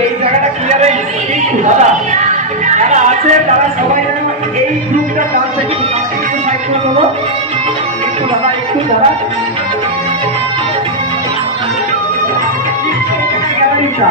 এই জায়গাটা ক্লিয়ার হয়ে দাদা যারা আছে তারা সবাই যেন এই গ্রুপটা ডান্স থেকে একটু সাইড করে দেবো একটু দাদা গ্যালারিটা